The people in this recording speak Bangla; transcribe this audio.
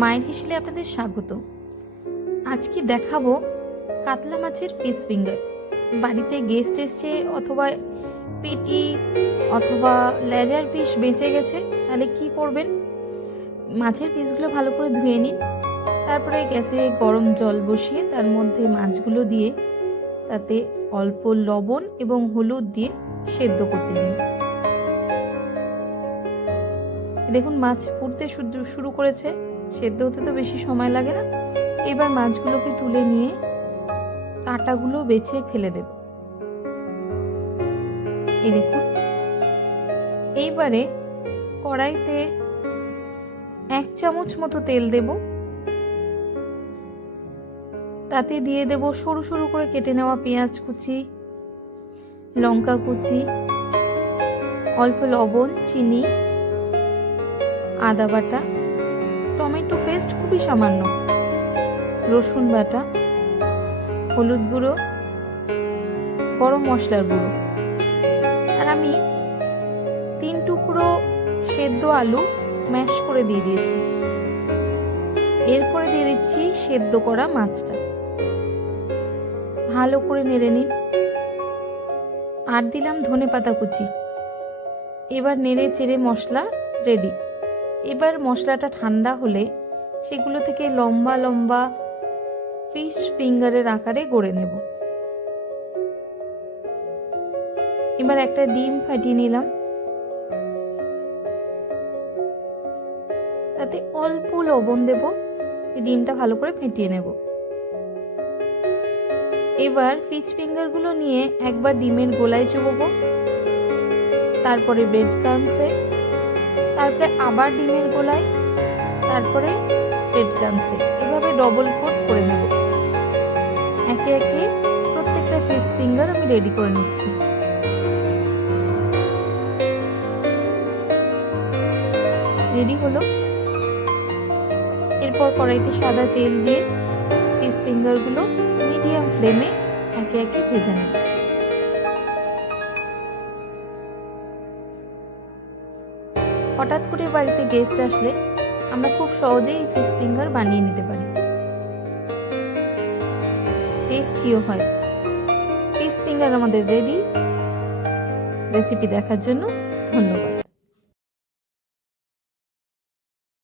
মায়ের হেসেলে আপনাদের স্বাগত। আজকে দেখাবো কাতলা মাছের ফিশ ফিঙ্গার। বাড়িতে গেস্ট এসছে অথবা পেটি অথবা লেজার পিস বেঁচে গেছে, তাহলে কি করবেন? মাছের পিসগুলো ভালো করে ধুয়ে নিন। তারপরে গ্যাসে গরম জল বসিয়ে তার মধ্যে মাছগুলো দিয়ে তাতে অল্প লবণ এবং হলুদ দিয়ে সেদ্ধ করতে দিন। দেখুন মাছ ফুটতে শুরু করেছে, সেদ্ধ হতে তো বেশি সময় লাগে না। এবার মাছগুলোকে তুলে নিয়ে কাঁটাগুলো বেছে ফেলে দেব। এই দেখুন, এইবারে কড়াইতে 1 চামচ মতো তেল দেব। তাতে দিয়ে দেব সরু সরু করে কেটে নেওয়া পেঁয়াজ কুচি, লঙ্কা কুচি, অল্প লবণ, চিনি, আদা বাটা, টমেটো পেস্ট খুবই সামান্য, রসুন বাটা, হলুদ গুঁড়ো, গরম মশলার গুঁড়ো। আর আমি 3 টুকরো সেদ্ধ আলু ম্যাশ করে দিয়ে দিয়েছি। এরপরে দিয়ে দিচ্ছি সেদ্ধ করা মাছটা, ভালো করে নেড়ে নিন। আর দিলাম ধনেপাতা কুচি। এবার নেড়ে চেড়ে মশলা রেডি। এবার মশলাটা ঠান্ডা হলে সেগুলো থেকে লম্বা লম্বা ফিশ ফিঙ্গারের আকারে গড়ে নেব। এবার একটা ডিম ফাটিয়ে নিলাম, তাতে অল্প লবণ দেব, ডিমটা ভালো করে ফেটিয়ে নেব। এবার ফিশ ফিঙ্গারগুলো নিয়ে একবার ডিমের গোলায় চুববো, তারপরে ব্রেড ক্রাম্বসে, তারপরে আবার ডিমের গোলায়, তারপরে ব্রেড ক্রাম্বসে, এভাবে ডবল কোট করে নেব। একে একে প্রত্যেকটা ফিশ ফিঙ্গার আমি রেডি করে নিচ্ছি। রেডি হলো। এরপর কড়াইতে সাদা তেল দিয়ে ফিশ ফিঙ্গারগুলো মিডিয়াম ফ্লেমে একে একে ভেজে নেব। হঠাৎ করে বাড়িতে গেস্ট আসলে আমরা খুব সহজেই ফিশ ফিঙ্গার বানিয়ে নিতে পারি, টেস্টিও হয়। ফিশ ফিঙ্গার আমাদের রেডি। রেসিপি দেখার জন্য ধন্যবাদ।